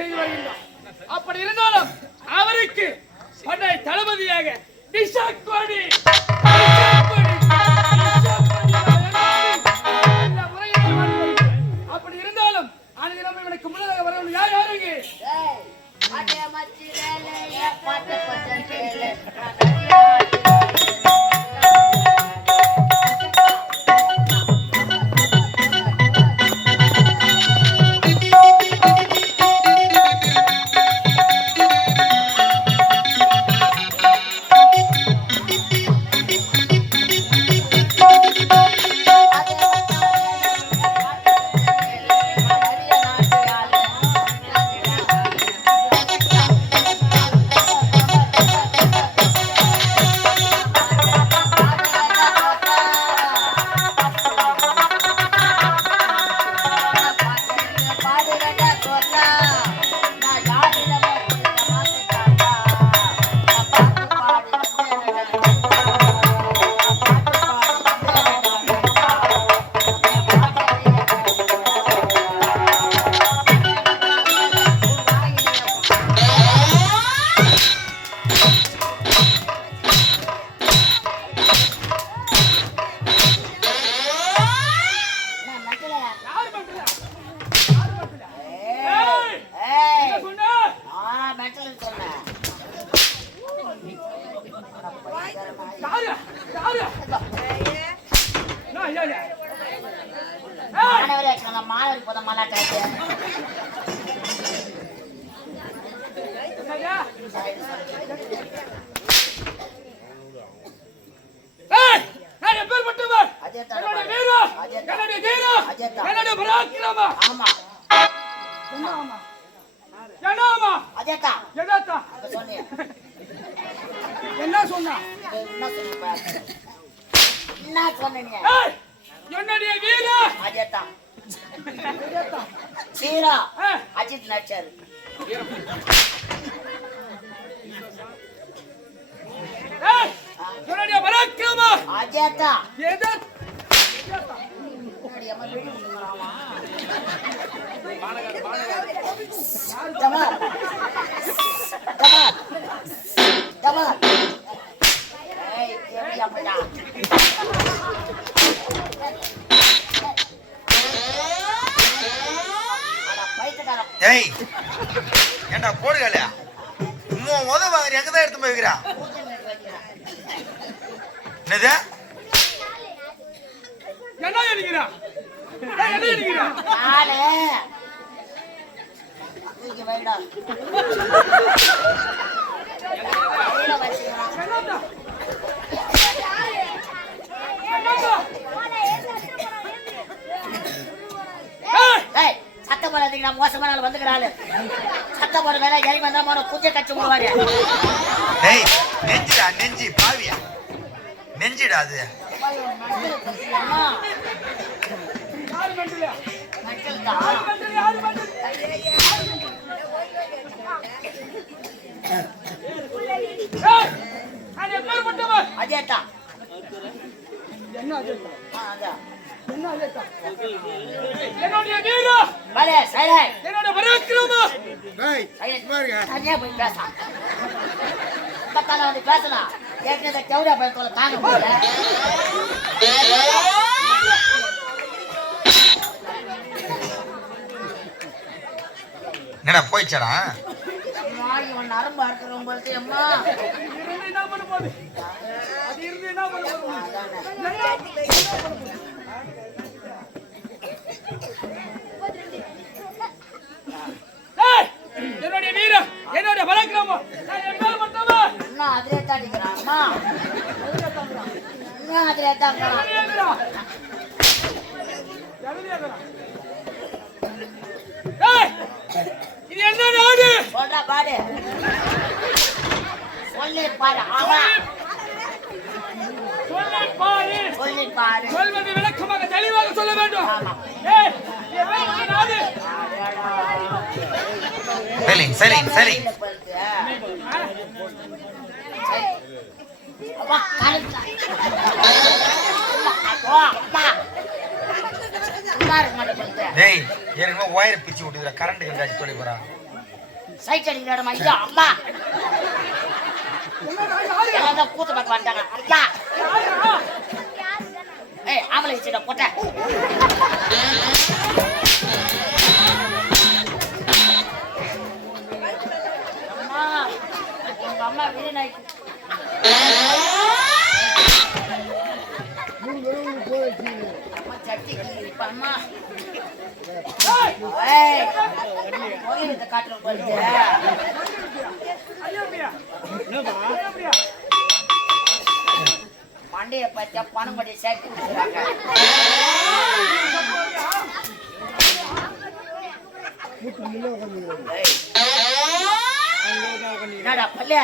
செய்து வருகின்றோம். அப்படி இருந்தாலும் அவருக்கு படை தளபதியாக டிஷாக்வாடி அப்படி இருந்தாலும் அன்றைய நம்ம இவனுக்கு முன்னதாக வரவங்க யார் யாருங்க? என்ன சொன்னா? என்னுடைய வீரா அஜேதா வீரா அஜித் நடிச்சாரு. என்னுடைய பராக்கிரமா அஜேதா எது ஏய் ஏண்டா போடுகலையா உதவாங்க எங்கதான் எடுத்து போய் வைக்கிறா? என்னது என்ன எழுதுகிறா? என்ன எழுதுகிறா? சத்தம் போடாதீங்க, மோசமான வந்துக்கிறாள். சத்தம் போட வேலை இறங்கி வந்தா பூஜை கட்சி விடுவாரு. நெஞ்சிடா நெஞ்சி பாவியா நெஞ்சிடா அது. அஜேதா என்ன அஜேதா? என்ன அஜேதா? என்னுடைய வீரா பலே சைலண்ட் என்னோட பராக்கிரமா தனியா போய் பேசலாம். பத்தால வந்து பேசலாம். ஏற்கனவே கவுரியா பழத்தோட தாங்க முடியல. என்னடா போயிச்சாடா? இவன் நரம்பு அறுக்கிறவங்க போலத்து அம்மா என்ன பண்ண போகுது? அது இருந்து என்ன பண்ண போகுது? என்னுடைய வீரம் என்னுடைய பராக்கிரமம் என்ன அதிலே தாண்டிக்கிறான் அம்மா. என்ன அதிலே தாங்கிறான்? இது என்ன நாடு? சொல்றா பாடு. சொல்லி பாரு. ஆமா சொல்லி பாரு. சொல்லி பாரு. சொல்வது விளக்கமாக தெளிவாக சொல்ல வேண்டும். நாடு செலிங் செலிங் செலிங் டேய் ஏற்கனவே ஒயரை பிச்சு விட்டுதுடா. கரண்ட் எங்காச்சும் தொலை போறா. சைட் அடிக்கிற இடமா ஐயா அம்மா எல்லாம் கூத்து பார்க்க வந்துட்டாங்க ஐயா ஏய் ஆம்பளை வச்சுட்ட போட்ட அம்மா உங்க அம்மா வீடு நாய்க்கு அம்மா சட்டிக்கு இப்ப அம்மா கோயிலத்தை காட்டுறோம் போயிட்டு மண்டைய பார்த்தா பணம் படி சேர்த்து கொடுக்குறாங்க என்னடா பல்ல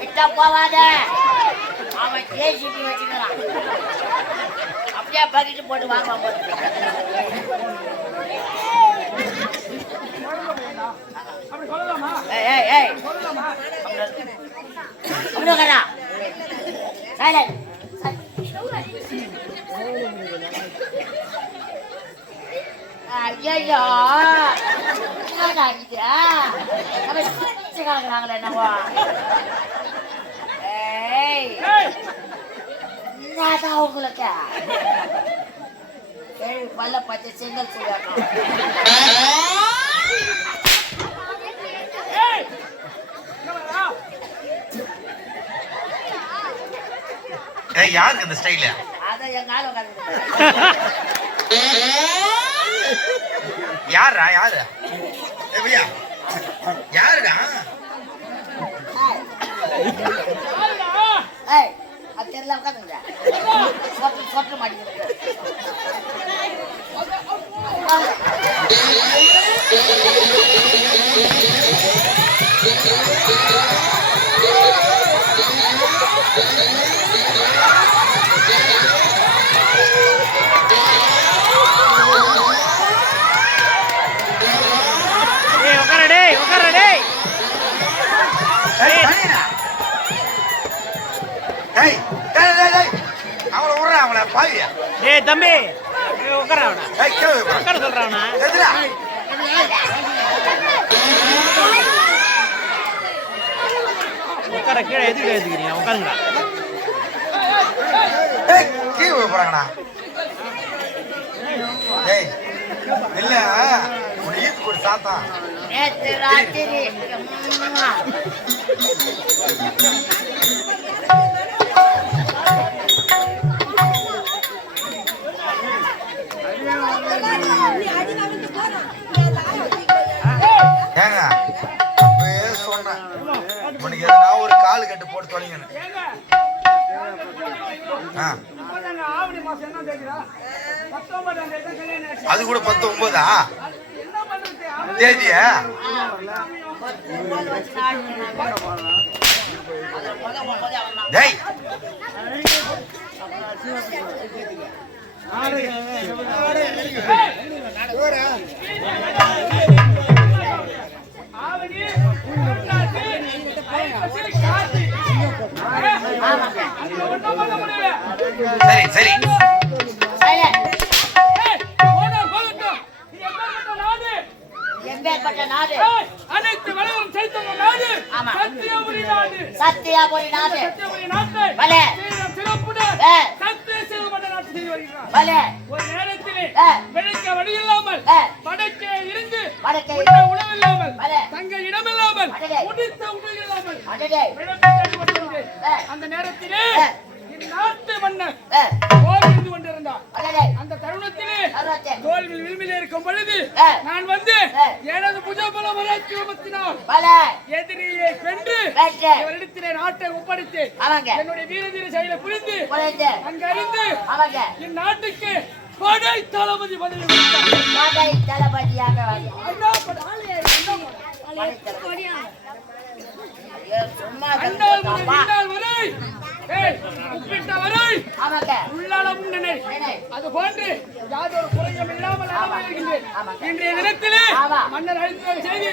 கிட்ட போவாத அவன் ஜேசிபி வச்சுக்கிறான் அப்படியே பக்கிட்டு போட்டு வாங்க ஐயோ கிடக்குறாங்களே என்னவோ என்னதான் உங்களுக்கு கேள்வி பல்ல பச்சை செங்கல் செய்யணும் யாருக்கு இந்த ஸ்டைல அதான் எங்க ஆளு உட்காந்து யாரா யாரு யாருடா அது தெரியல உட்காந்துங்க சொட்டு சொட்டு மாட்டேங்குது அவளை விடுற அவளை பாவியா ஏய் தம்பி உட்கார உட்கார சொல்றாவனா உட்கார கீழே எதுக்கு எடுத்துக்கிறீங்க உட்காருங்கடா கீழே போறாங்கண்ணா ஏய் இல்ல உன்னை ஈத்து போட்டு சாத்தான் நேற்று ராத்திரி ஏங்க அப்பவே சொன்னேன் உனக்கு எதனா ஒரு காலு கட்டு போட்டு தொலைங்கன்னு அது கூட 19 தேதியா டேய் சரி சரி அனைத்து வளரும் செலுத்தும் நாடு சத்தியபுரி நாடு சத்தியபுரி நாடு சத்தியபுரி நாட்டை பலே சிறப்புடன் சத்திய சிவமண்ட நாட்டு செய்து வருகிறார் பலே ஒரு நேரத்திலே விளைக்க வழி இல்லாமல் படைக்க இருந்து உணவில்லாமல் தங்க இடமில்லாமல் முடித்த உடல் இல்லாமல் அந்த நேரத்திலே நாட்டு மன்னர் போரிருந்து கொண்டிருந்தார் அந்த தருணத்திலே தோல்வில் விளிம்பில் இருக்கும் பொழுது நான் வந்து எனது புஜபல மராட்சியத்தினால் எதிரியை வென்று இவரிடத்திலே நாட்டை ஒப்படைத்து என்னுடைய வீரதீர செயலை புரிந்து அங்கறிந்து இந்நாட்டுக்கு படை தளபதி பதவி படை தளபதியாக அது போன்று யாதொரு குறையும் இல்லாமல் இன்றைய தினத்திலே மன்னர் அழிந்த செய்தி